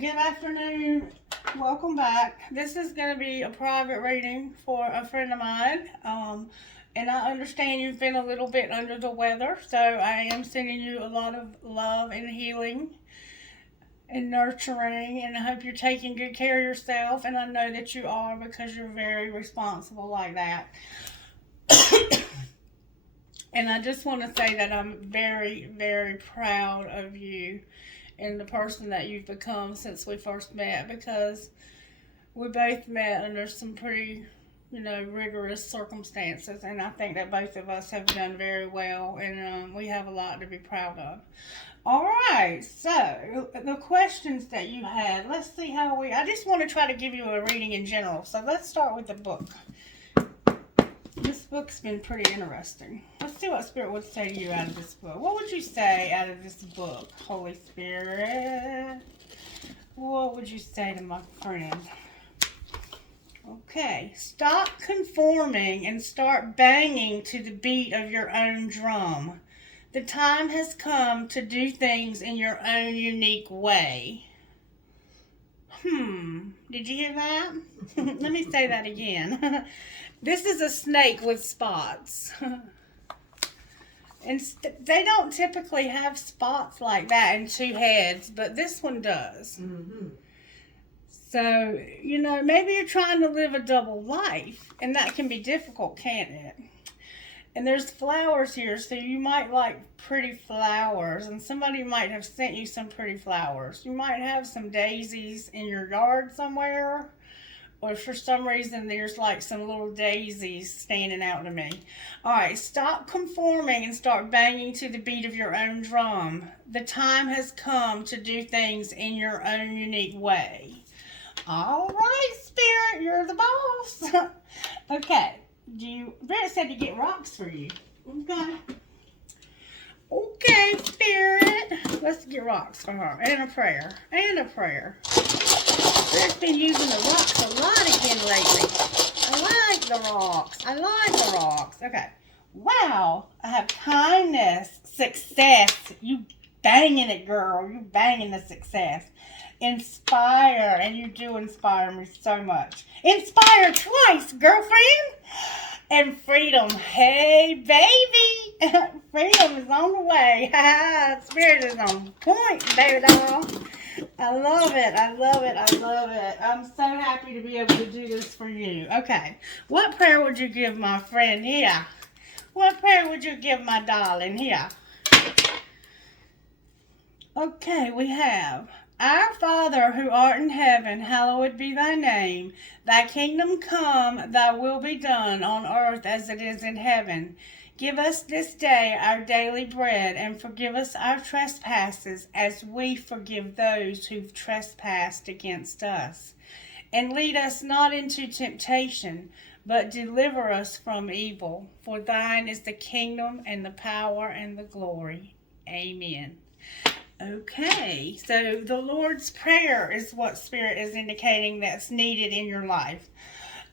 good afternoon. Welcome back. This is going to be a private reading for a friend of mine. And I understand you've been a little bit under the weather, so I am sending you a lot of love and healing and nurturing, and I hope you're taking good care of yourself, and I know that you are because you're very responsible like that. And I just want to say that I'm very, very proud of you and the person that you've become since we first met, because we both met under some pretty, rigorous circumstances, and I think that both of us have done very well, and we have a lot to be proud of. All right, so the questions that you had, let's see I just want to try to give you a reading in general, so let's start with the book. This book's been pretty interesting. Let's see what Spirit would say to you out of this book. What would you say out of this book, Holy Spirit? What would you say to my friend? Okay, stop conforming and start banging to the beat of your own drum. The time has come to do things in your own unique way. Did you hear that? Let me say that again. This is a snake with spots. And they don't typically have spots like that and two heads, but this one does. Mm-hmm. So, maybe you're trying to live a double life, and that can be difficult, can't it? And there's flowers here, so you might like pretty flowers, and somebody might have sent you some pretty flowers. You might have some daisies in your yard somewhere, or for some reason there's like some little daisies standing out to me. All right, stop conforming and start banging to the beat of your own drum. The time has come to do things in your own unique way. All right, Spirit, you're the boss. Okay. Brett said to get rocks for you. Okay, Spirit. Let's get rocks for her. And a prayer. Brett's been using the rocks a lot again lately. I like the rocks. Okay. Wow. I have kindness, success. You banging it, girl. You banging the success. Inspire, and you do inspire me so much. Inspire twice, girlfriend. And freedom. Hey, baby. Freedom is on the way. Spirit is on point, baby doll. I love it. I'm so happy to be able to do this for you. Okay. What prayer would you give my friend here? What prayer would you give my darling here? Okay, we have: Our Father, who art in heaven, hallowed be thy name. Thy kingdom come, thy will be done on earth as it is in heaven. Give us this day our daily bread, and forgive us our trespasses as we forgive those who've trespassed against us. And lead us not into temptation, but deliver us from evil. For thine is the kingdom and the power and the glory. Amen. Okay, so the Lord's Prayer is what Spirit is indicating that's needed in your life.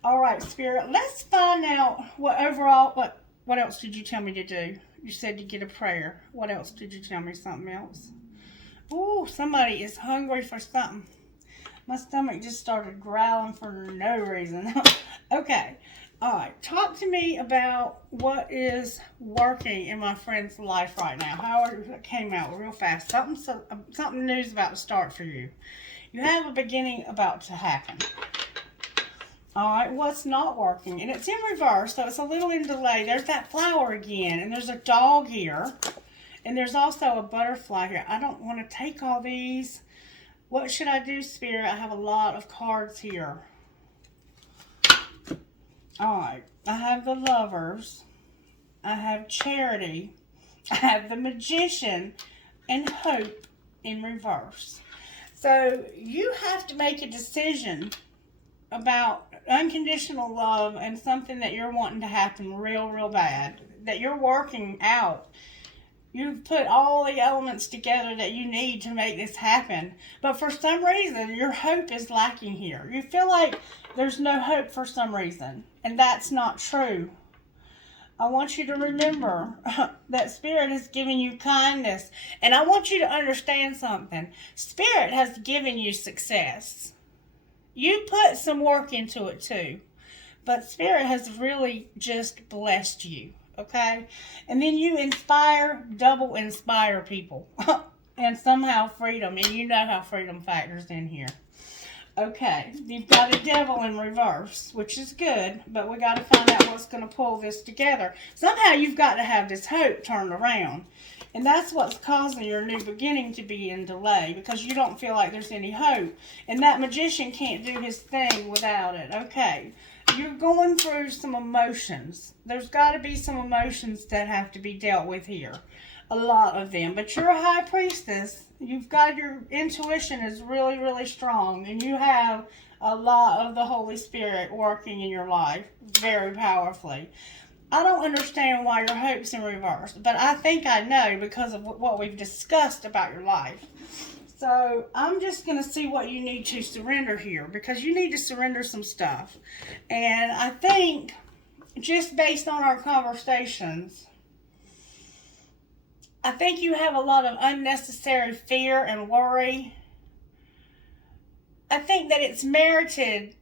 All right, Spirit, let's find out what else did you tell me to do? You said to get a prayer. What else did you tell me? Something else? Ooh, somebody is hungry for something. My stomach just started growling for no reason. Okay. All right, talk to me about what is working in my friend's life right now. It came out real fast. Something new's about to start for you. You have a beginning about to happen. All right, what's not working? And it's in reverse, so it's a little in delay. There's that flower again, and there's a dog here, and there's also a butterfly here. I don't want to take all these. What should I do, Spirit? I have a lot of cards here. Alright, I have the Lovers, I have Charity, I have the Magician, and Hope in reverse. So you have to make a decision about unconditional love and something that you're wanting to happen real bad, that you're working out. You've put all the elements together that you need to make this happen. But for some reason, your hope is lacking here. You feel like there's no hope for some reason. And that's not true. I want you to remember that Spirit has given you kindness. And I want you to understand something. Spirit has given you success. You put some work into it too. But Spirit has really just blessed you. Okay? And then you double inspire people. And somehow freedom. And you know how freedom factors in here. Okay, you've got a devil in reverse, which is good, but we got to find out what's going to pull this together. Somehow you've got to have this hope turned around. And that's what's causing your new beginning to be in delay, because you don't feel like there's any hope. And that magician can't do his thing without it. Okay, you're going through some emotions. There's got to be some emotions that have to be dealt with here. A lot of them. But you're a high priestess. You've got your intuition is really, really strong. And you have a lot of the Holy Spirit working in your life very powerfully. I don't understand why your hope's in reverse. But I think I know because of what we've discussed about your life. So I'm just going to see what you need to surrender here. Because you need to surrender some stuff. And I think just based on our conversations, I think you have a lot of unnecessary fear and worry. I think that it's merited,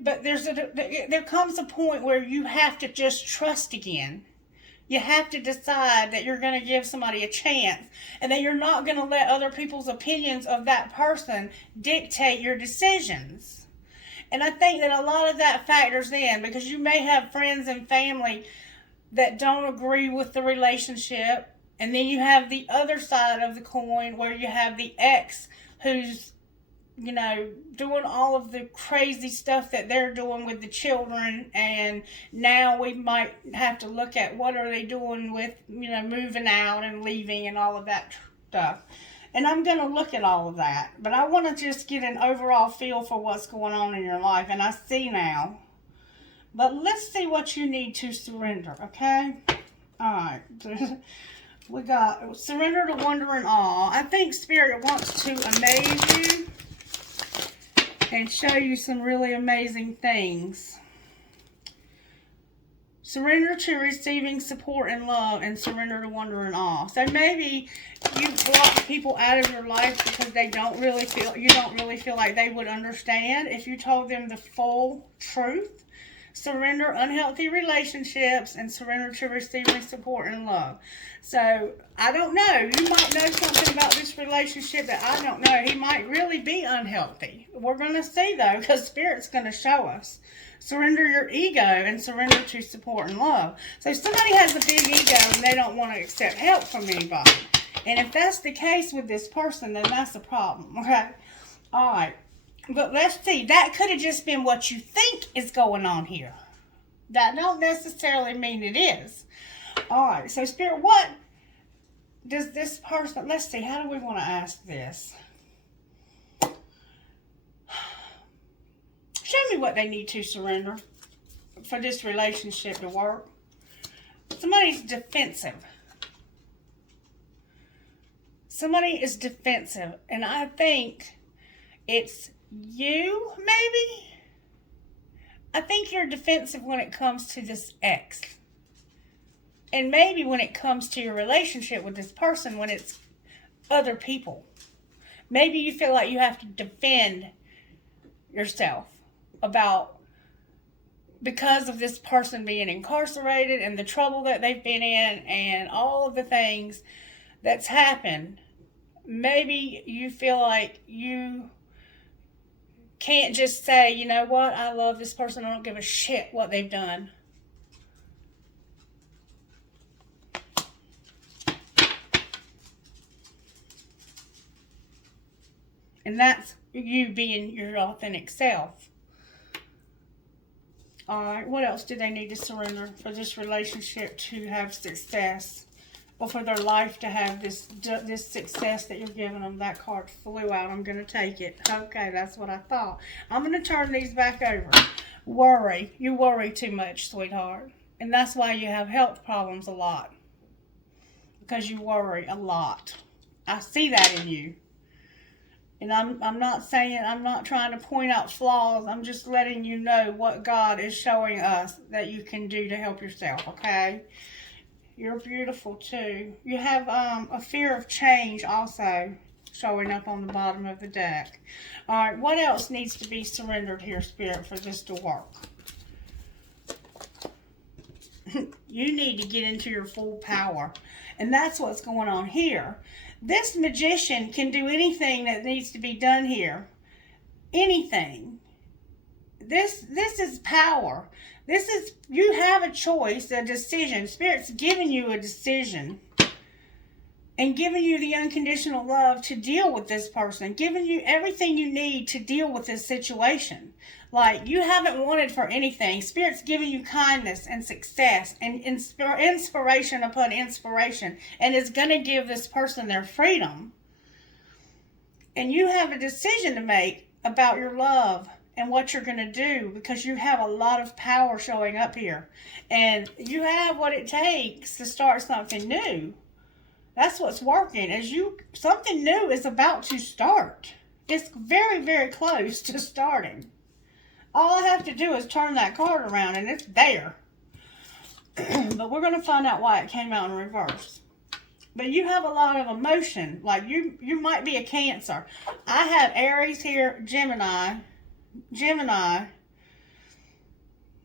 but there comes a point where you have to just trust again. You have to decide that you're going to give somebody a chance and that you're not going to let other people's opinions of that person dictate your decisions. And I think that a lot of that factors in because you may have friends and family that don't agree with the relationship. And then you have the other side of the coin where you have the ex who's, doing all of the crazy stuff that they're doing with the children. And now we might have to look at what are they doing with, moving out and leaving and all of that stuff. And I'm going to look at all of that. But I want to just get an overall feel for what's going on in your life. And I see now. But let's see what you need to surrender, okay? All right. We got surrender to wonder and awe. I think Spirit wants to amaze you and show you some really amazing things. Surrender to receiving support and love and surrender to wonder and awe. So maybe you block people out of your life because you don't really feel like they would understand if you told them the full truth. Surrender unhealthy relationships and surrender to receiving support and love. So, I don't know. You might know something about this relationship that I don't know. He might really be unhealthy. We're going to see, though, because Spirit's going to show us. Surrender your ego and surrender to support and love. So, somebody has a big ego and they don't want to accept help from anybody. And if that's the case with this person, then that's a problem, okay? All right. But let's see, that could have just been what you think is going on here. That don't necessarily mean it is. All right, so Spirit, what does this person, let's see, how do we want to ask this? Show me what they need to surrender for this relationship to work. Somebody's defensive. Somebody is defensive, and I think it's you, maybe? I think you're defensive when it comes to this ex. And maybe when it comes to your relationship with this person, when it's other people. Maybe you feel like you have to defend yourself because of this person being incarcerated and the trouble that they've been in and all of the things that's happened. Maybe you feel like you can't just say, you know what, I love this person, I don't give a shit what they've done. And that's you being your authentic self. Alright, what else do they need to surrender for this relationship to have success? Or for their life to have this success that you're giving them? That card flew out. I'm going to take it. Okay, that's what I thought. I'm going to turn these back over. Worry. You worry too much, sweetheart. And that's why you have health problems a lot. Because you worry a lot. I see that in you. And I'm not saying, I'm not trying to point out flaws. I'm just letting you know what God is showing us that you can do to help yourself, okay? You're beautiful too. You have a fear of change also showing up on the bottom of the deck. All right, what else needs to be surrendered here, Spirit, for this to work? You need to get into your full power. And that's what's going on here. This magician can do anything that needs to be done here. Anything. This is power. This is, you have a choice, a decision. Spirit's giving you a decision and giving you the unconditional love to deal with this person, giving you everything you need to deal with this situation. Like, you haven't wanted for anything. Spirit's giving you kindness and success and inspiration upon inspiration, and it's going to give this person their freedom. And you have a decision to make about your love and what you're going to do, because you have a lot of power showing up here. And you have what it takes to start something new. That's what's working. Something new is about to start. It's very, very close to starting. All I have to do is turn that card around and it's there. But we're going to find out why it came out in reverse. But you have a lot of emotion. Like, you might be a Cancer. I have Aries here, Gemini,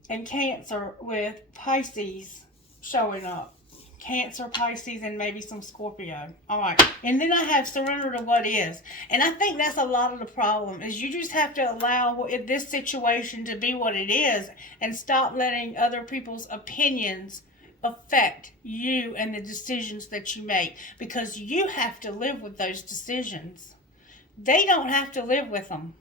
and Cancer with Pisces showing up. Cancer, Pisces, and maybe some Scorpio. All right. And then I have surrender to what is. And I think that's a lot of the problem, is you just have to allow this situation to be what it is and stop letting other people's opinions affect you and the decisions that you make, because you have to live with those decisions. They don't have to live with them.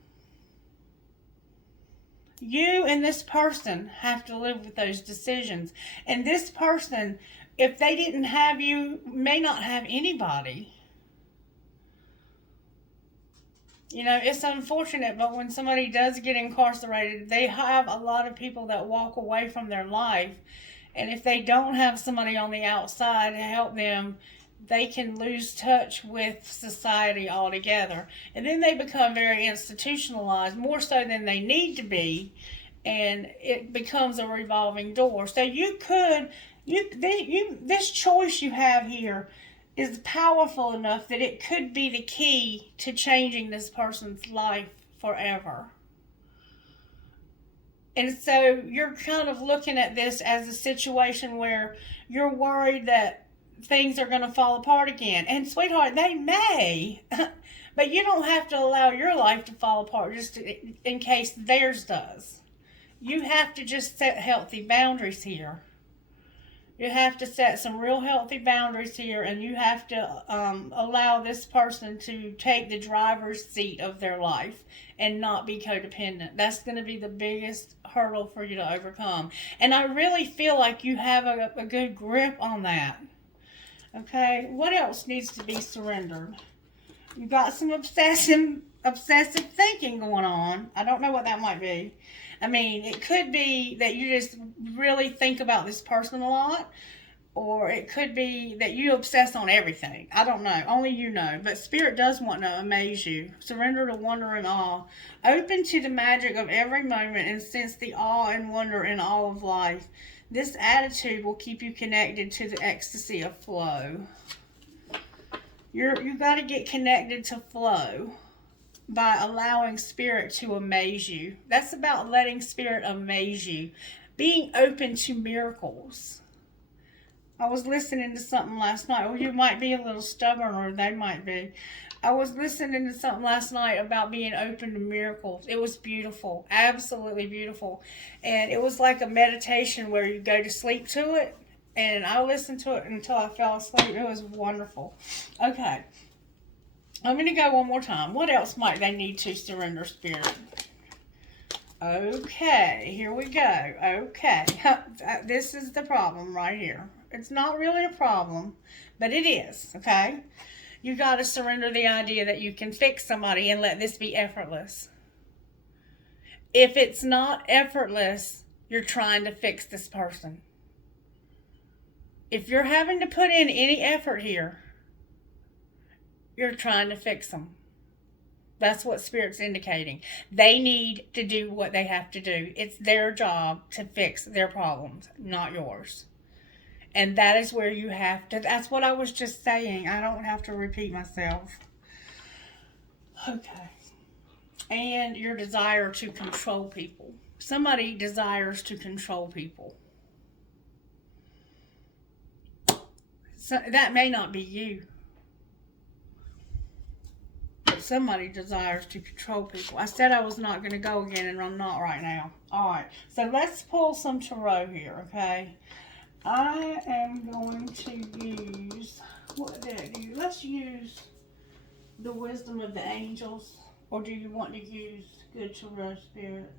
You and this person have to live with those decisions. And this person, if they didn't have you, may not have anybody. You know, it's unfortunate, but when somebody does get incarcerated, they have a lot of people that walk away from their life. And if they don't have somebody on the outside to help them, they can lose touch with society altogether. And then they become very institutionalized, more so than they need to be. And it becomes a revolving door. So this choice you have here is powerful enough that it could be the key to changing this person's life forever. And so you're kind of looking at this as a situation where you're worried that things are going to fall apart again. And sweetheart, they may, but you don't have to allow your life to fall apart just in case theirs does. You have to just set healthy boundaries here. You have to set some real healthy boundaries here, and you have to allow this person to take the driver's seat of their life and not be codependent. That's going to be the biggest hurdle for you to overcome. And I really feel like you have a good grip on that. Okay, what else needs to be surrendered? You got some obsessive thinking going on. I don't know what that might be. I mean, it could be that you just really think about this person a lot, or it could be that you obsess on everything. I don't know. Only you know. But Spirit does want to amaze you. Surrender to wonder and awe. Open to the magic of every moment and sense the awe and wonder in all of life. This attitude will keep you connected to the ecstasy of flow. You got to get connected to flow by allowing Spirit to amaze you. That's about letting Spirit amaze you. Being open to miracles. I was listening to something last night. Well, you might be a little stubborn, or they might be. I was listening to something last night about being open to miracles. It was beautiful. Absolutely beautiful. And it was like a meditation where you go to sleep to it. And I listened to it until I fell asleep. It was wonderful. Okay. I'm going to go one more time. What else might they need to surrender, Spirit? Okay, here we go. Okay, this is the problem right here. It's not really a problem, but it is, okay? You got to surrender the idea that you can fix somebody and let this be effortless. If it's not effortless, you're trying to fix this person. If you're having to put in any effort here, you're trying to fix them. That's what Spirit's indicating. They need to do what they have to do. It's their job to fix their problems, not yours. And that is where you have to, that's what I was just saying. I don't have to repeat myself. Okay. And your desire to control people. Somebody desires to control people. So that may not be you. But somebody desires to control people. I said I was not going to go again, and I'm not right now. Alright, so let's pull some tarot here, okay? I am going to use, what did I do? Let's use the wisdom of the angels. Or do you want to use good tarot, Spirit?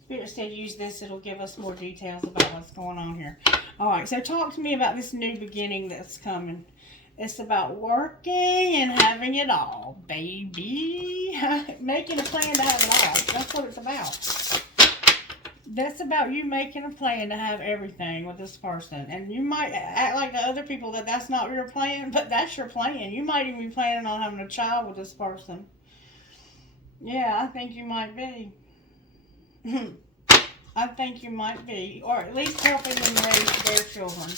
Spirit said use this. It'll give us more details about what's going on here. Alright, so talk to me about this new beginning that's coming. It's about working and having it all, baby. Making a plan to have it all. That's what it's about. That's about you making a plan to have everything with this person. And you might act like the other people that that's not your plan, but that's your plan. You might even be planning on having a child with this person. Yeah, I think you might be. I think you might be. Or at least helping them raise their children.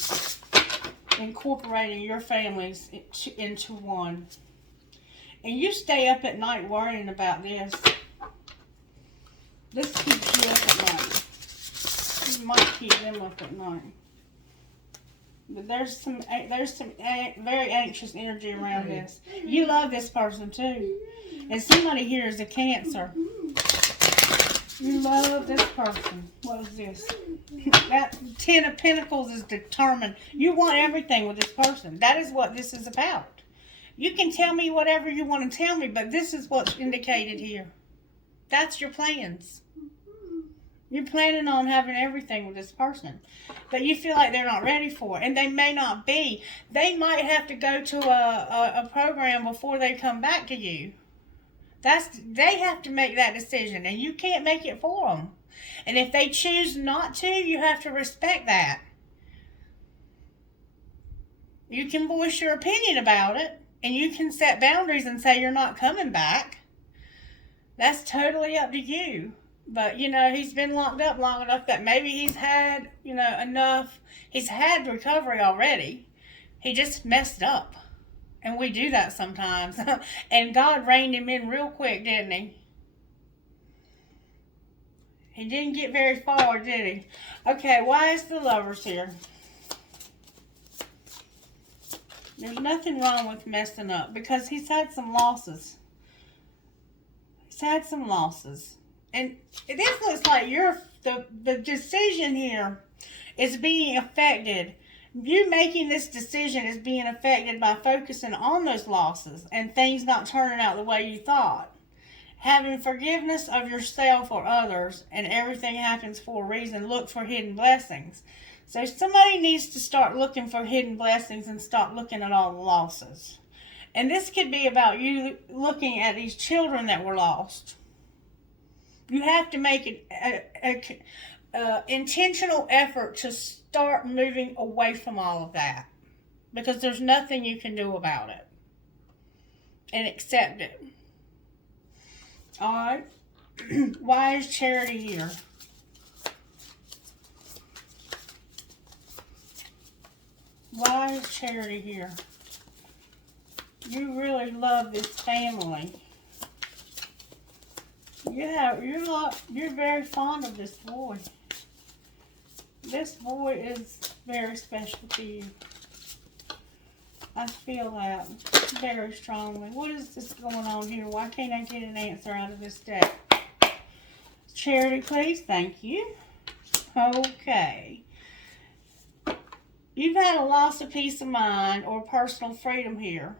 Incorporating your families into one. And you stay up at night worrying about this. This keeps you up at night. You might keep them up at night. But there's some very anxious energy around this. You love this person too. And somebody here is a Cancer. You love this person. What is this? That 10 of Pentacles is determined. You want everything with this person. That is what this is about. You can tell me whatever you want to tell me, but this is what's indicated here. That's your plans. You're planning on having everything with this person. But you feel like they're not ready for it. And they may not be. They might have to go to a program before they come back to you. They have to make that decision, and you can't make it for them. And if they choose not to, you have to respect that. You can voice your opinion about it, and you can set boundaries and say you're not coming back. That's totally up to you. But, he's been locked up long enough that maybe he's had, enough. He's had recovery already. He just messed up. And we do that sometimes. And God reined him in real quick, didn't he? He didn't get very far, did he? Okay, why is the Lovers here? There's nothing wrong with messing up because he's had some losses. He's had some losses. And this looks like the decision here is being affected. You making this decision is being affected by focusing on those losses and things not turning out the way you thought. Having forgiveness of yourself or others, and everything happens for a reason. Look for hidden blessings. So somebody needs to start looking for hidden blessings and stop looking at all the losses. And this could be about you looking at these children that were lost. You have to make an intentional effort to start moving away from all of that, because there's nothing you can do about it, and accept it. Alright. Why is Charity here? Why is Charity here? You really love this family. You're very fond of this boy. This boy is very special to you. I feel that very strongly. What is this going on here? Why can't I get an answer out of this deck? Charity, please. Thank you. Okay. You've had a loss of peace of mind or personal freedom here.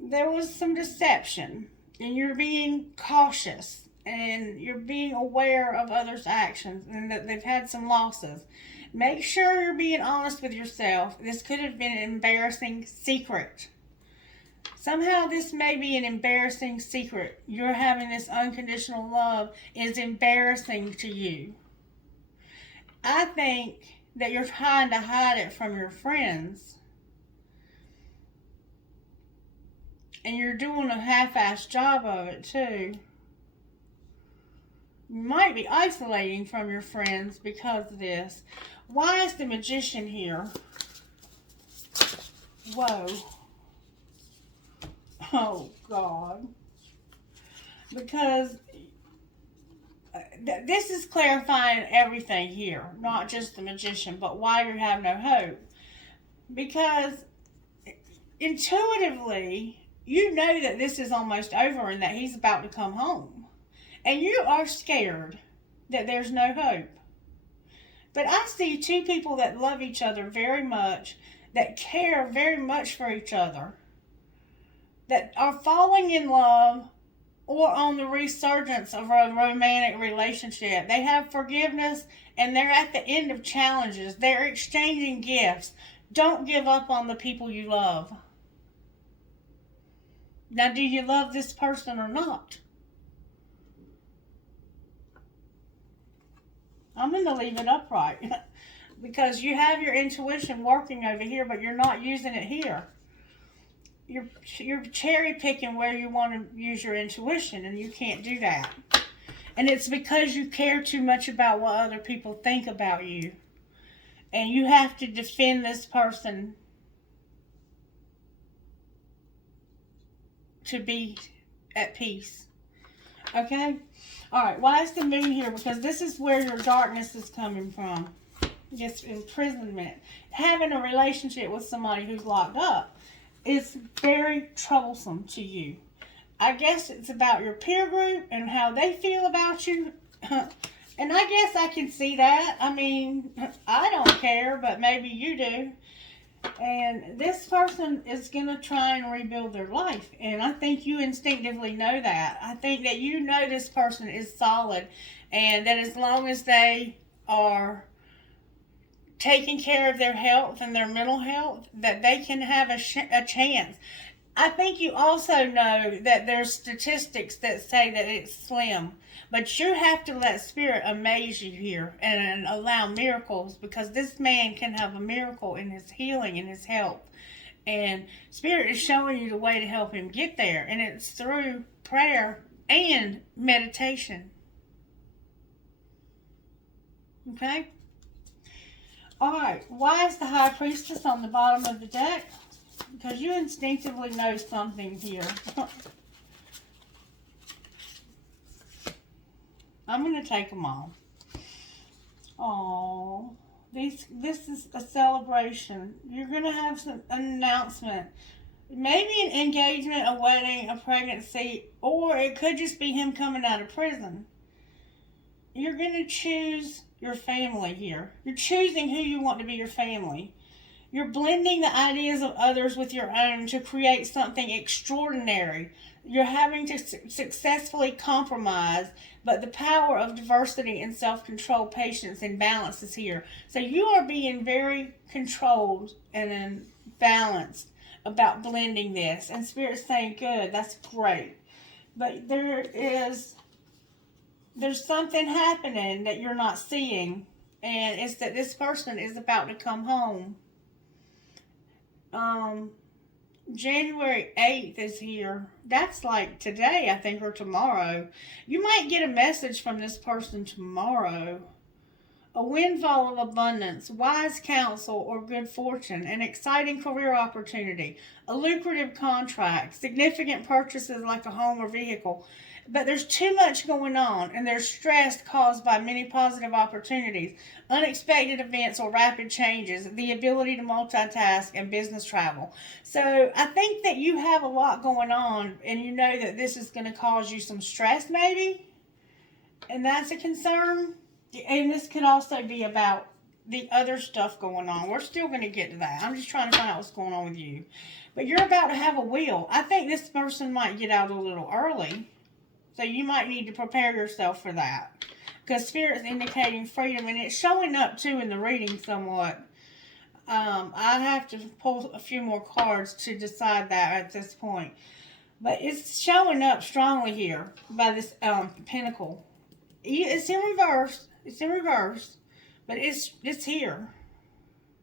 There was some deception, and you're being cautious, and you're being aware of others' actions, and that they've had some losses. Make sure you're being honest with yourself. This could have been an embarrassing secret. Somehow this may be an embarrassing secret. You're having this unconditional love is embarrassing to you. I think that you're trying to hide it from your friends. And you're doing a half-assed job of it, too. You might be isolating from your friends because of this. Why is the Magician here? Whoa. Oh, God. Because this is clarifying everything here, not just the Magician, but why you have no hope. Because intuitively, you know that this is almost over and that he's about to come home. And you are scared that there's no hope. But I see two people that love each other very much, that care very much for each other, that are falling in love or on the resurgence of a romantic relationship. They have forgiveness and they're at the end of challenges. They're exchanging gifts. Don't give up on the people you love. Now, do you love this person or not? I'm going to leave it upright because you have your intuition working over here, but you're not using it here. You're cherry picking where you want to use your intuition, and you can't do that. And it's because you care too much about what other people think about you. And you have to defend this person to be at peace. Okay? Alright, why is the moon here? Because this is where your darkness is coming from. This imprisonment. Having a relationship with somebody who's locked up is very troublesome to you. I guess it's about your peer group and how they feel about you. And I guess I can see that. I mean, I don't care, but maybe you do. And this person is going to try and rebuild their life. And I think you instinctively know that. I think that you know this person is solid. And that as long as they are taking care of their health and their mental health, that they can have a chance. I think you also know that there's statistics that say that it's slim. But you have to let Spirit amaze you here and allow miracles, because this man can have a miracle in his healing and his health. And Spirit is showing you the way to help him get there. And it's through prayer and meditation. Okay? Alright, why is the High Priestess on the bottom of the deck? Because you instinctively know something here. I'm going to take them all. Oh, this is a celebration. You're going to have an announcement. Maybe an engagement, a wedding, a pregnancy, or it could just be him coming out of prison. You're going to choose your family here. You're choosing who you want to be your family. You're blending the ideas of others with your own to create something extraordinary. You're having to successfully compromise, but the power of diversity and self-control, patience, and balance is here. So you are being very controlled and balanced about blending this. And Spirit's saying, good, that's great. But there's something happening that you're not seeing. And it's that this person is about to come home. January 8th is here. That's like today, I think, or tomorrow. You might get a message from this person tomorrow. A windfall of abundance, wise counsel, or good fortune, an exciting career opportunity, a lucrative contract, significant purchases like a home or vehicle. But there's too much going on, and there's stress caused by many positive opportunities, unexpected events or rapid changes, the ability to multitask, and business travel. So I think that you have a lot going on, and you know that this is going to cause you some stress maybe, and that's a concern. And this could also be about the other stuff going on. We're still going to get to that. I'm just trying to find out what's going on with you. But you're about to have a will. I think this person might get out a little early. So you might need to prepare yourself for that. Because Spirit's indicating freedom. And it's showing up too in the reading somewhat. I have to pull a few more cards to decide that at this point. But it's showing up strongly here by this pentacle. It's in reverse. It's in reverse. But it's here.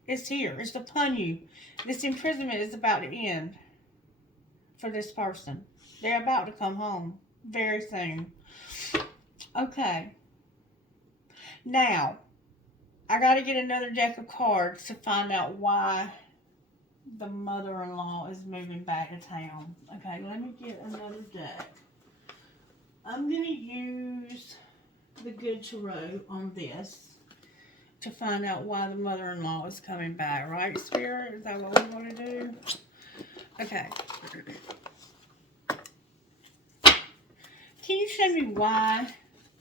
It's here. It's upon you. This imprisonment is about to end. for this person. They're about to come home very soon. Okay. Now, I got to get another deck of cards to find out why the mother-in-law is moving back to town. Okay, let me get another deck. I'm going to use the Good Tarot on this to find out why the mother-in-law is coming back. Right, Spirit? Is that what we want to do? Okay. Can you show me why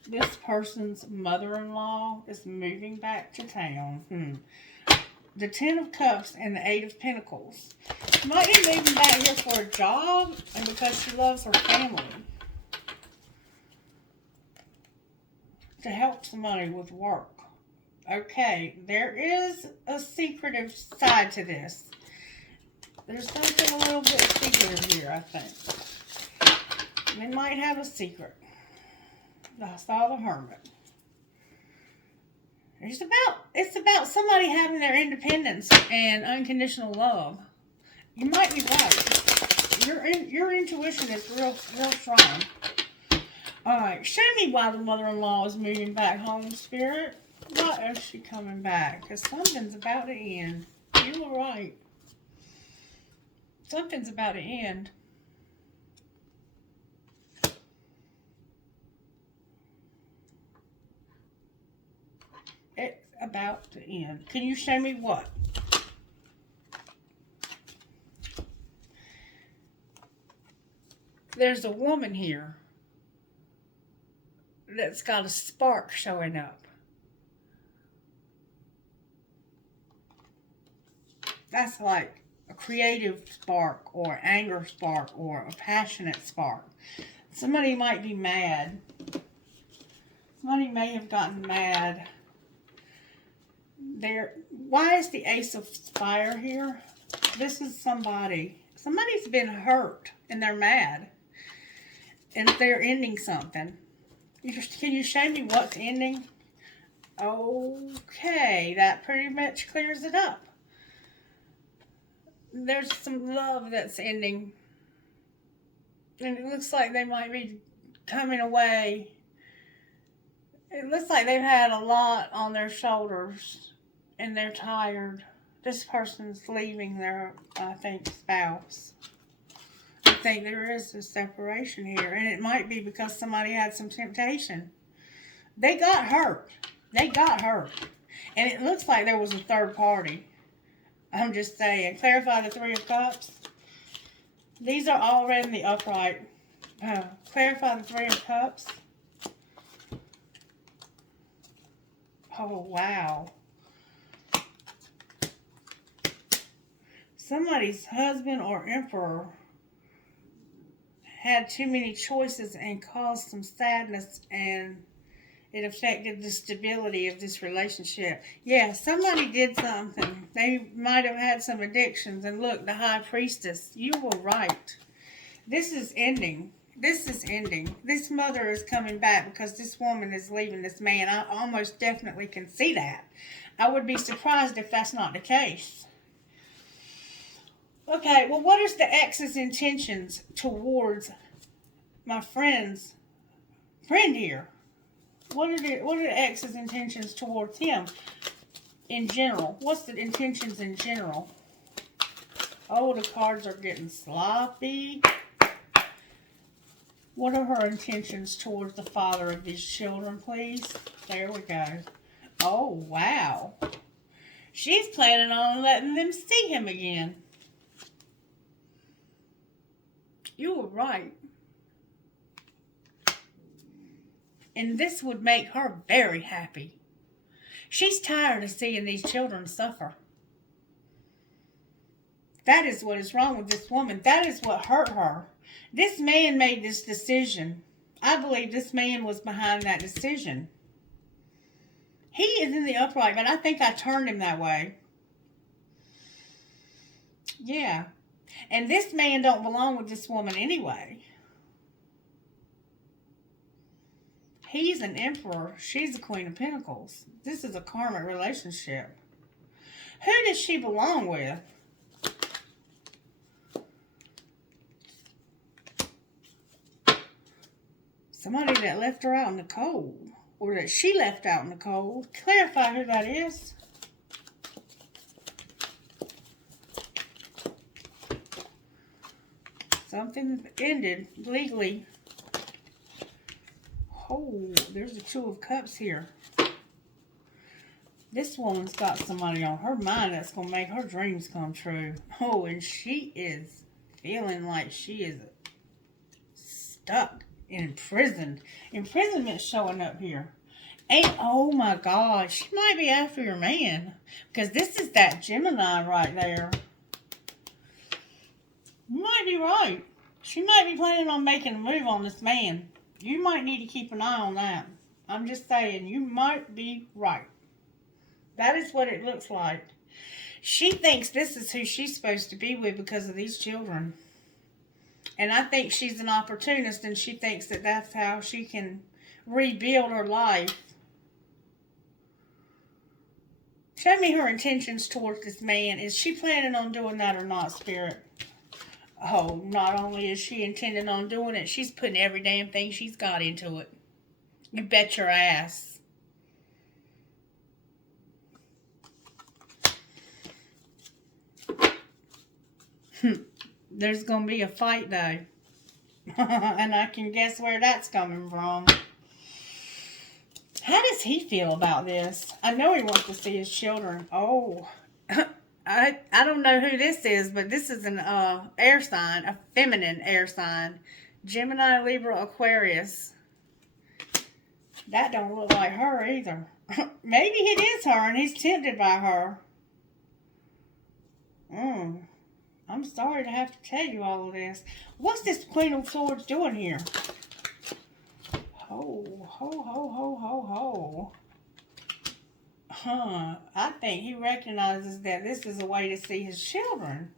this person's mother-in-law is moving back to town? The Ten of Cups and the Eight of Pentacles. She might be moving back here for a job and because she loves her family. To help somebody with work. Okay, there is a secretive side to this. There's something a little bit secretive here, I think. They might have a secret. I saw the Hermit. It's about somebody having their independence and unconditional love. You might be right. Your intuition is real strong. All right, show me why the mother-in-law is moving back home, Spirit. Why is she coming back? Because something's about to end. You were right. Something's about to end. It's about to end. Can you show me what? There's a woman here that's got a spark showing up. That's like a creative spark or anger spark or a passionate spark. Somebody might be mad. Somebody may have gotten mad. Why is the Ace of Fire here? This is somebody. Somebody's been hurt and they're mad. And they're ending something. Can you show me what's ending? Okay, that pretty much clears it up. There's some love that's ending. And it looks like they might be coming away. It looks like they've had a lot on their shoulders. And they're tired. This person's leaving their, I think, spouse. I think there is a separation here. And it might be because somebody had some temptation. They got hurt. They got hurt. And it looks like there was a third party. I'm just saying. Clarify the Three of Cups. These are all read in the upright. Clarify the Three of Cups. Oh, wow. Somebody's husband or emperor had too many choices and caused some sadness, and it affected the stability of this relationship. Yeah, somebody did something. They might have had some addictions. And look, the High Priestess, you were right. This is ending. This is ending. This mother is coming back because this woman is leaving this man. I almost definitely can see that. I would be surprised if that's not the case. Okay, well, what is the ex's intentions towards my friend here? What are the ex's intentions towards him in general? What's the intentions in general? Oh, the cards are getting sloppy. What are her intentions towards the father of these children, please? There we go. Oh, wow. She's planning on letting them see him again. You were right. And this would make her very happy. She's tired of seeing these children suffer. That is what is wrong with this woman. That is what hurt her. This man made this decision. I believe this man was behind that decision. He is in the upright, but I think I turned him that way. Yeah. And this man don't belong with this woman anyway. He's an emperor. She's the Queen of Pentacles. This is a karmic relationship. Who does she belong with? Somebody that left her out in the cold. Or that she left out in the cold. Clarify who that is. Something ended legally. Oh, there's the Two of Cups here. This woman's got somebody on her mind that's going to make her dreams come true. Oh, and she is feeling like she is stuck, imprisoned. Imprisonment's showing up here. And, oh my God, she might be after your man. Because this is that Gemini right there. You might be right. She might be planning on making a move on this man. You might need to keep an eye on that. I'm just saying, you might be right. That is what it looks like. She thinks this is who she's supposed to be with because of these children. And I think she's an opportunist, and she thinks that that's how she can rebuild her life. Show me her intentions towards this man. Is she planning on doing that or not, Spirit? Oh, not only is she intending on doing it, she's putting every damn thing she's got into it. You bet your ass. There's going to be a fight, though. And I can guess where that's coming from. How does he feel about this? I know he wants to see his children. Oh, I don't know who this is, but this is an air sign, a feminine air sign. Gemini, Libra, Aquarius. That don't look like her either. Maybe it is her and he's tempted by her. I'm sorry to have to tell you all of this. What's this Queen of Swords doing here? Ho, ho, ho, ho, ho, ho. I think he recognizes that this is a way to see his children.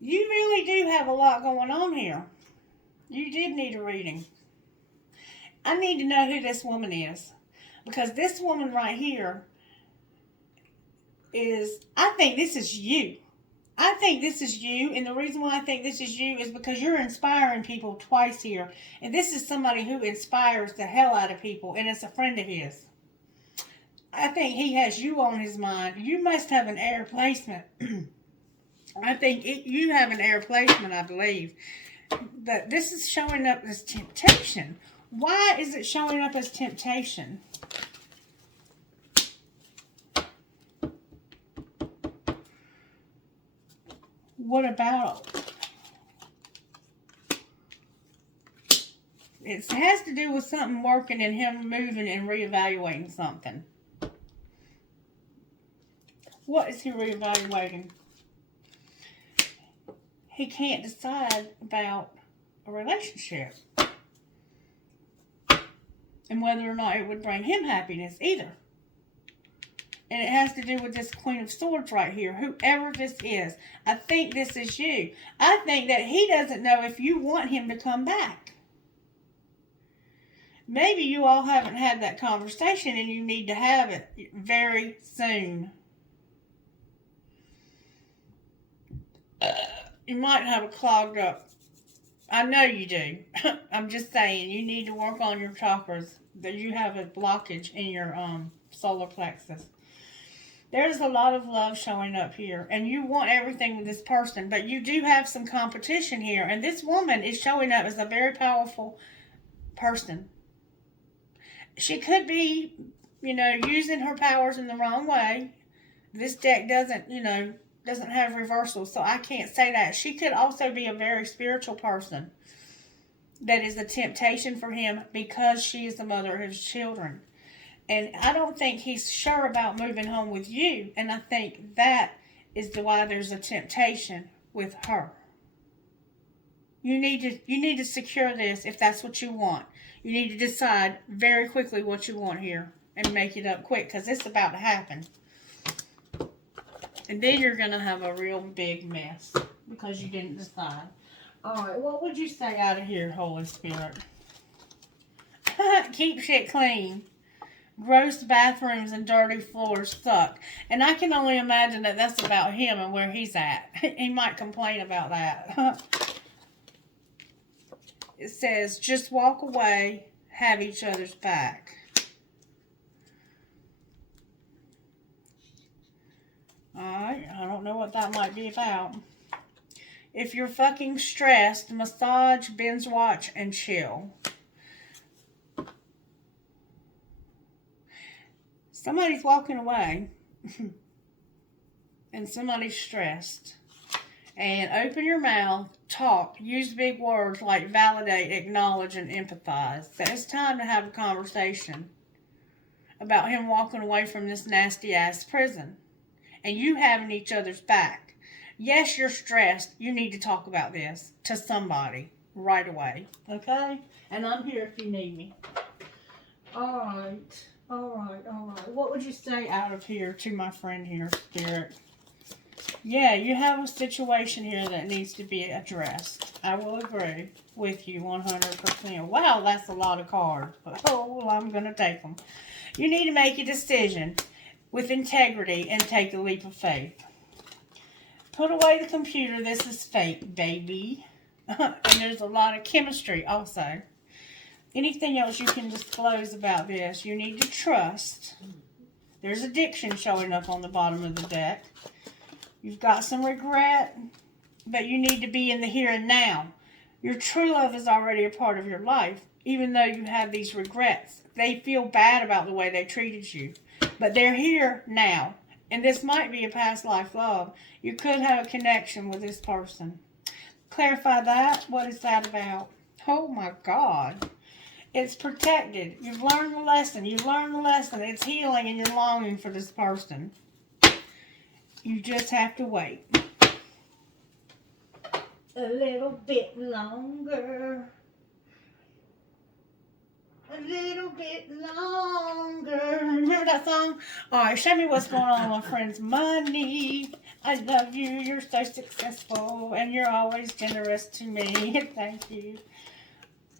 You really do have a lot going on here. You did need a reading. I need to know who this woman is. Because this woman right here is, I think this is you. I think this is you, and the reason why I think this is you is because you're inspiring people twice here. And this is somebody who inspires the hell out of people, and it's a friend of his. I think he has you on his mind. You must have an air placement. I think you have an air placement, I believe. But this is showing up as temptation. Why is it showing up as temptation? What about it? Has to do with something working and him moving and reevaluating something. What is he reevaluating? He can't decide about a relationship. And whether or not it would bring him happiness either. And it has to do with this Queen of Swords right here. Whoever this is. I think this is you. I think that he doesn't know if you want him to come back. Maybe you all haven't had that conversation and you need to have it very soon. You might have a clogged up. I know you do. I'm just saying, you need to work on your chakras. That you have a blockage in your solar plexus. There's a lot of love showing up here. And you want everything with this person. But you do have some competition here. And this woman is showing up as a very powerful person. She could be, using her powers in the wrong way. This deck doesn't have reversal. So I can't say that. She could also be a very spiritual person. That is a temptation for him because she is the mother of his children. And I don't think he's sure about moving home with you. And I think that is why there's a temptation with her. You need to secure this if that's what you want. You need to decide very quickly what you want here. And make it up quick because it's about to happen. And then you're going to have a real big mess because you didn't decide. Alright, what would you say out of here, Holy Spirit? Keep shit clean. Gross bathrooms and dirty floors suck. And I can only imagine that that's about him and where he's at. He might complain about that. It says, just walk away, have each other's back. Alright, I don't know what that might be about. If you're fucking stressed, massage, binge watch, and chill. Somebody's walking away. And somebody's stressed. And open your mouth, talk, use big words like validate, acknowledge, and empathize. So it's time to have a conversation about him walking away from this nasty ass prison. And you having each other's back. Yes, you're stressed. You need to talk about this to somebody right away. Okay? And I'm here if you need me. Alright. Alright. What would you say out of here to my friend here, Spirit? Yeah, you have a situation here that needs to be addressed. I will agree with you 100%. Wow, that's a lot of cards. But, oh, well, I'm going to take them. You need to make a decision with integrity and take a leap of faith. Put away the computer. This is fake, baby. And there's a lot of chemistry also. Anything else you can disclose about this? You need to trust. There's addiction showing up on the bottom of the deck. You've got some regret, but you need to be in the here and now. Your true love is already a part of your life, even though you have these regrets. They feel bad about the way they treated you, but they're here now. And this might be a past life love. You could have a connection with this person. Clarify that. What is that about? Oh my God. It's protected. You've learned the lesson. You've learned the lesson. It's healing and you're longing for this person. You just have to wait. A little bit longer. A little bit longer. Remember that song? Alright, show me what's going on with my friend's money. I love you. You're so successful. And you're always generous to me. Thank you.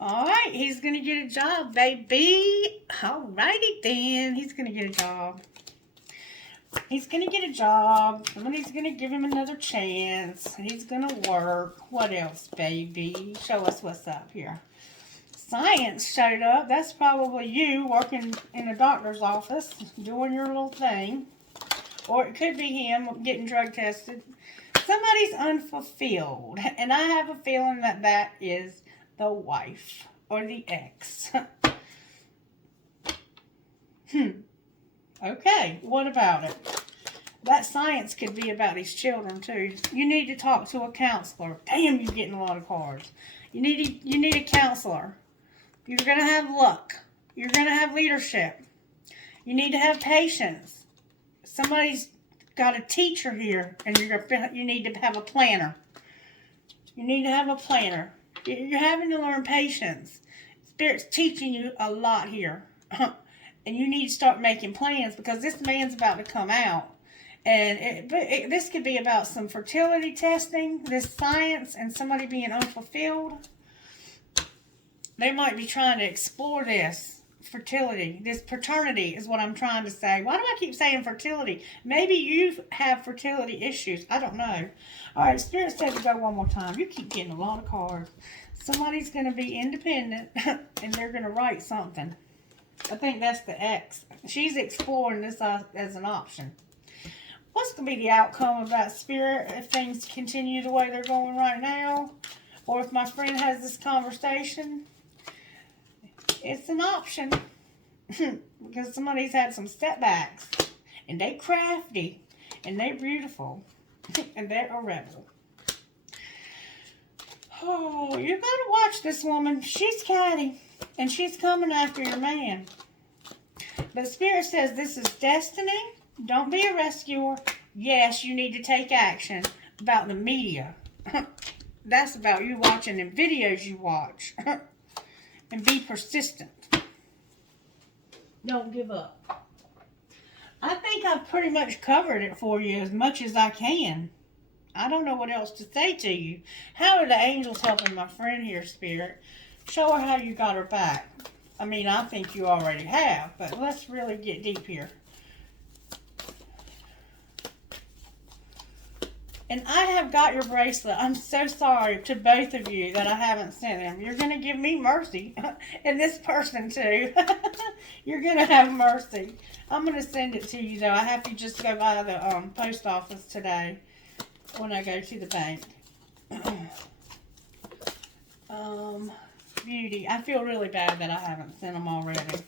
Alright, he's going to get a job, baby. Alrighty then. He's going to get a job. He's going to get a job. Somebody's going to give him another chance. He's going to work. What else, baby? Show us what's up here. Science showed up. That's probably you working in a doctor's office, doing your little thing. Or it could be him getting drug tested. Somebody's unfulfilled. And I have a feeling that that is the wife or the ex. Okay, what about it? That science could be about these children too. You need to talk to a counselor. Damn, you're getting a lot of cards. You need a counselor. You're going to have luck. You're going to have leadership. You need to have patience. Somebody's got a teacher here, and you need to have a planner. You need to have a planner. You're having to learn patience. Spirit's teaching you a lot here. And you need to start making plans because this man's about to come out. And this could be about some fertility testing, this science, and somebody being unfulfilled. They might be trying to explore this fertility. This paternity is what I'm trying to say. Why do I keep saying fertility? Maybe you have fertility issues. I don't know. All right, Spirit said to go one more time. You keep getting a lot of cards. Somebody's going to be independent, and they're going to write something. I think that's the ex. She's exploring this as an option. What's going to be the outcome of that, Spirit, if things continue the way they're going right now? Or if my friend has this conversation? It's an option. Because somebody's had some setbacks. And they crafty. And they're beautiful. And they're a rebel. Oh, you better watch this woman. She's catty. And she's coming after your man. But Spirit says this is destiny. Don't be a rescuer. Yes, you need to take action about the media. That's about you watching the videos you watch. And be persistent. Don't give up. I think I've pretty much covered it for you as much as I can. I don't know what else to say to you. How are the angels helping my friend here, Spirit? Show her how you got her back. I mean, I think you already have, but let's really get deep here. And I have got your bracelet. I'm so sorry to both of you that I haven't sent them. You're going to give me mercy. And this person too. You're going to have mercy. I'm going to send it to you though. I have to just go by the post office today when I go to the bank. Beauty. I feel really bad that I haven't sent them already.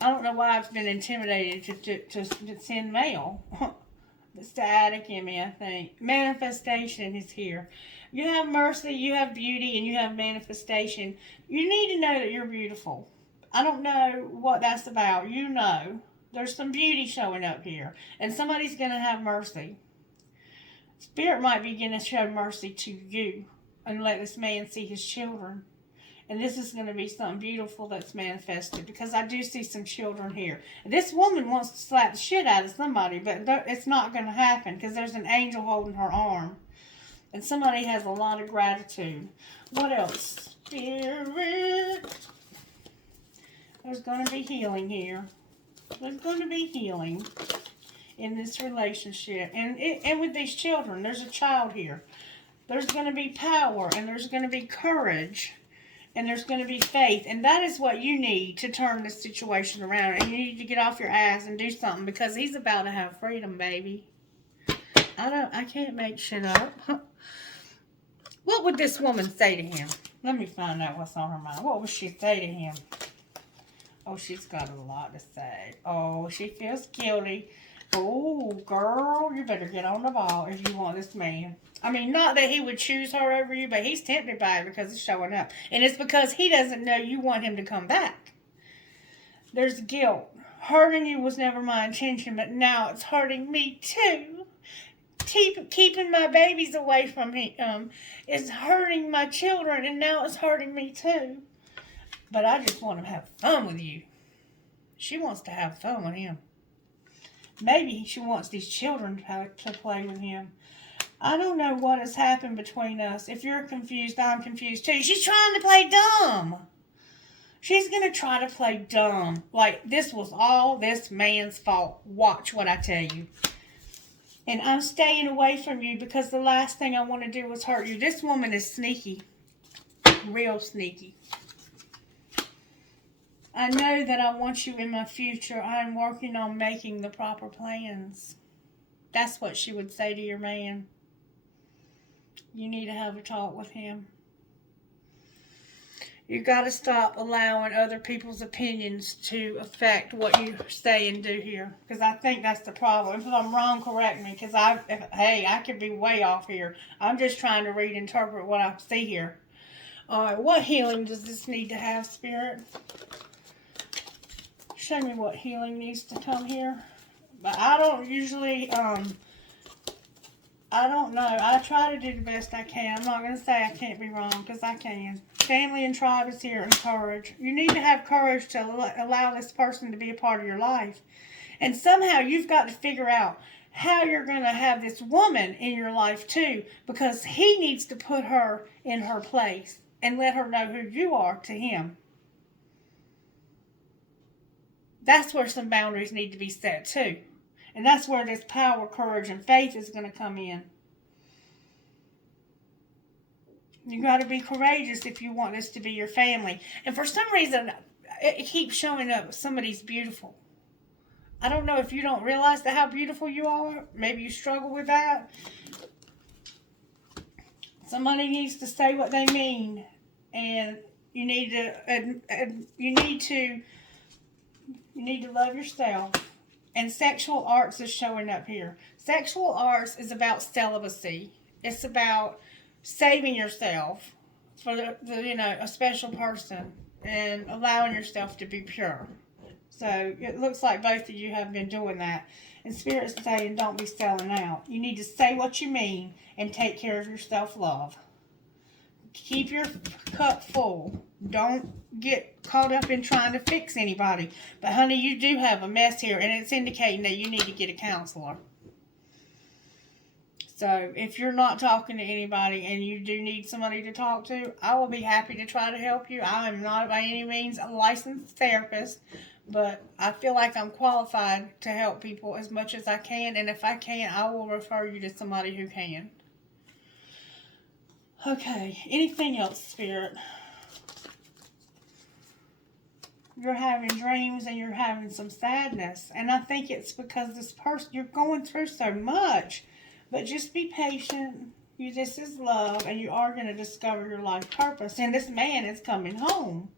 I don't know why I've been intimidated to send mail. The static in me, I think. Manifestation is here. You have mercy, you have beauty, and you have manifestation. You need to know that you're beautiful. I don't know what that's about. You know. There's some beauty showing up here. And somebody's going to have mercy. Spirit might begin to show mercy to you and let this man see his children. And this is going to be something beautiful that's manifested. Because I do see some children here. This woman wants to slap the shit out of somebody. But it's not going to happen. Because there's an angel holding her arm. And somebody has a lot of gratitude. What else? Spirit. There's going to be healing here. There's going to be healing in this relationship. And with these children. There's a child here. There's going to be power. And there's going to be courage. And there's going to be faith. And that is what you need to turn this situation around. And you need to get off your ass and do something. Because he's about to have freedom, baby. I can't make shit up. What would this woman say to him? Let me find out what's on her mind. What would she say to him? Oh, she's got a lot to say. Oh, she feels guilty. Oh, girl, you better get on the ball if you want this man. I mean, not that he would choose her over you, but he's tempted by it because it's showing up. And it's because he doesn't know you want him to come back. There's guilt. Hurting you was never my intention, but now it's hurting me too. Keeping my babies away from him is hurting my children, and now it's hurting me too. But I just want to have fun with you. She wants to have fun with him. Maybe she wants these children to play with him. I don't know what has happened between us. If you're confused, I'm confused too. She's trying to play dumb. She's going to try to play dumb. Like this was all this man's fault. Watch what I tell you. And I'm staying away from you because the last thing I want to do is hurt you. This woman is sneaky. Real sneaky. I know that I want you in my future. I'm working on making the proper plans. That's what she would say to your man. You need to have a talk with him. You got to stop allowing other people's opinions to affect what you say and do here. Because I think that's the problem. If I'm wrong, correct me. Because I could be way off here. I'm just trying to interpret what I see here. Alright, what healing does this need to have, Spirit? Show me what healing needs to come here. But I don't usually, I don't know. I try to do the best I can. I'm not going to say I can't be wrong, because I can. Family and tribe is here, and courage. You need to have courage to allow this person to be a part of your life. And somehow you've got to figure out how you're going to have this woman in your life too, because he needs to put her in her place and let her know who you are to him. That's where some boundaries need to be set too. And that's where this power, courage, and faith is going to come in. You got to be courageous if you want this to be your family. And for some reason, it keeps showing up. Somebody's beautiful. I don't know if you don't realize how beautiful you are. Maybe you struggle with that. Somebody needs to say what they mean. And you need to love yourself. And sexual arts is showing up here. Sexual arts is about celibacy. It's about saving yourself for a special person and allowing yourself to be pure. So it looks like both of you have been doing that. And Spirit's saying don't be selling out. You need to say what you mean and take care of your self-love. Keep your cup full. Don't get caught up in trying to fix anybody. But honey, you do have a mess here, and it's indicating that you need to get a counselor. So if you're not talking to anybody and you do need somebody to talk to, I will be happy to try to help you. I am not by any means a licensed therapist, but I feel like I'm qualified to help people as much as I can, and if I can't, I will refer you to somebody who can. Okay, anything else, Spirit? You're having dreams and you're having some sadness, and I think it's because this person, you're going through so much, but just be patient. This is love, and you are going to discover your life purpose, and this man is coming home.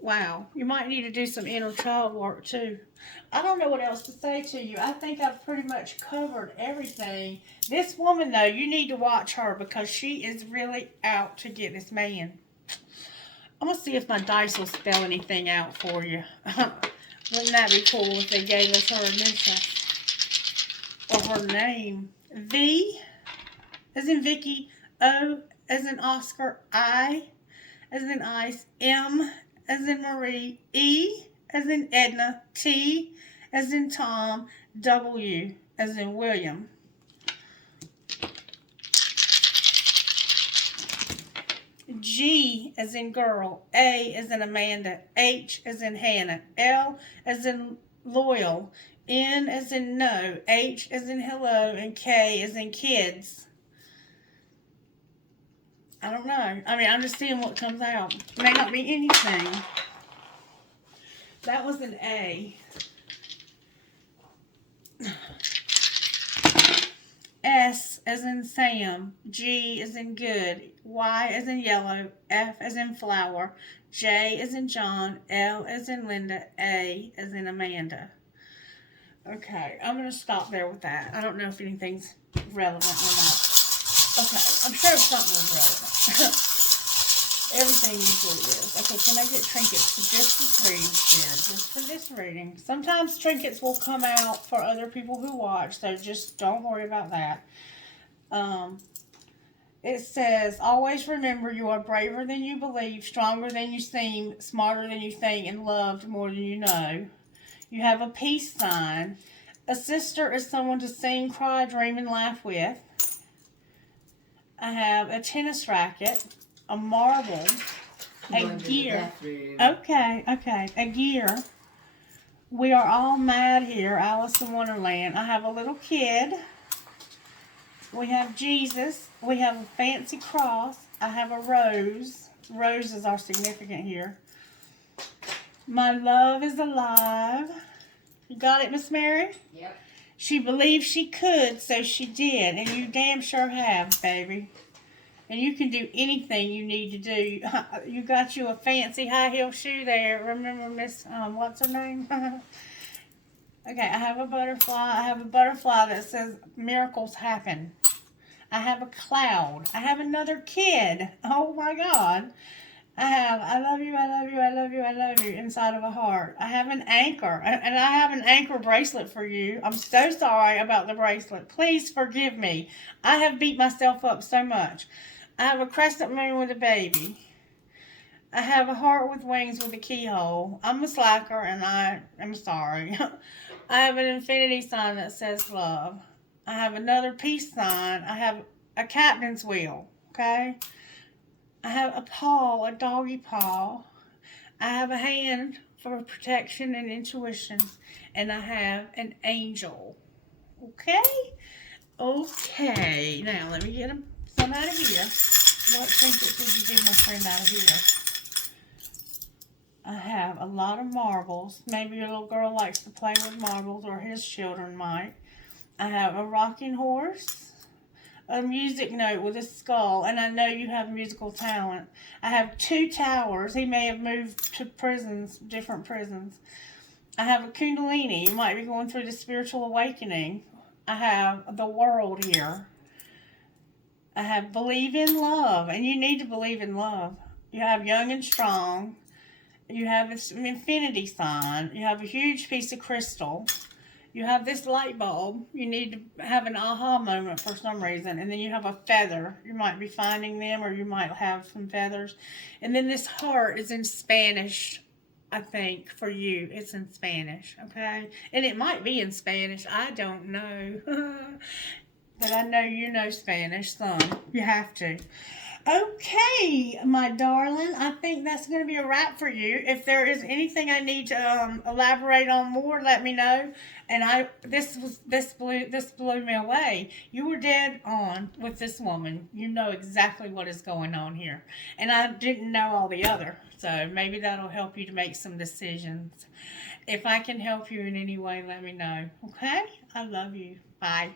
Wow, you might need to do some inner child work too. I don't know what else to say to you. I think I've pretty much covered everything. This woman, though, you need to watch her because she is really out to get this man. I'm going to see if my dice will spell anything out for you. Wouldn't that be cool if they gave us her initial or her name? V as in Vicky, O as in Oscar, I as in Ice, M as in Marie, E as in Edna, T as in Tom, W as in William. G as in girl, A as in Amanda, H as in Hannah, L as in loyal, N as in no, H as in hello, and K as in kids. I don't know. I mean, I'm just seeing what comes out. It may not be anything. That was an A. S as in Sam, G as in good, Y as in yellow, F as in flower, J as in John, L as in Linda, A as in Amanda. Okay, I'm going to stop there with that. I don't know if anything's relevant or not. Okay, I'm sure something was relevant. Everything usually is. Okay, can I get trinkets for just this reading, Spirit? Just for this reading. Sometimes trinkets will come out for other people who watch, so just don't worry about that. It says, always remember you are braver than you believe, stronger than you seem, smarter than you think, and loved more than you know. You have a peace sign. A sister is someone to sing, cry, dream, and laugh with. I have a tennis racket, a marble, a gear. Okay, a gear. We are all mad here, Alice in Wonderland. I have a little kid. We have Jesus. We have a fancy cross. I have a rose. Roses are significant here. My love is alive. You got it, Miss Mary? Yep. She believed she could, so she did. And you damn sure have, baby. And you can do anything you need to do. You got you a fancy high heel shoe there. Remember Miss, what's her name? Okay, I have a butterfly. I have a butterfly that says miracles happen. I have a cloud. I have another kid. Oh my God. I have, I love you, I love you, I love you, I love you, inside of a heart. I have an anchor, and I have an anchor bracelet for you. I'm so sorry about the bracelet. Please forgive me. I have beat myself up so much. I have a crescent moon with a baby. I have a heart with wings with a keyhole. I'm a slacker, and I am sorry. I have an infinity sign that says love. I have another peace sign. I have a captain's wheel, okay? I have a paw, a doggy paw. I have a hand for protection and intuition. And I have an angel. Okay? Okay. Now, let me get some out of here. What trinkets would you give my friend out of here? I have a lot of marbles. Maybe your little girl likes to play with marbles, or his children might. I have a rocking horse. A music note with a skull, and I know you have musical talent. I have 2 towers. He may have moved to prisons, different prisons. I have a kundalini. You might be going through the spiritual awakening. I have the world here. I have believe in love, and you need to believe in love. You have young and strong. You have this infinity sign. You have a huge piece of crystal. You have this light bulb. You need to have an aha moment for some reason. And then you have a feather. You might be finding them, or you might have some feathers. And then this heart is in Spanish, I think, for you. It's in Spanish, okay? And it might be in Spanish. I don't know. But I know you know Spanish some. You have to. Okay, my darling, I think that's going to be a wrap for you. If there is anything I need to elaborate on more, let me know. And this blew me away. You were dead on with this woman. You know exactly what is going on here, and I didn't know all the other. So maybe that'll help you to make some decisions. If I can help you in any way, let me know. Okay, I love you. Bye.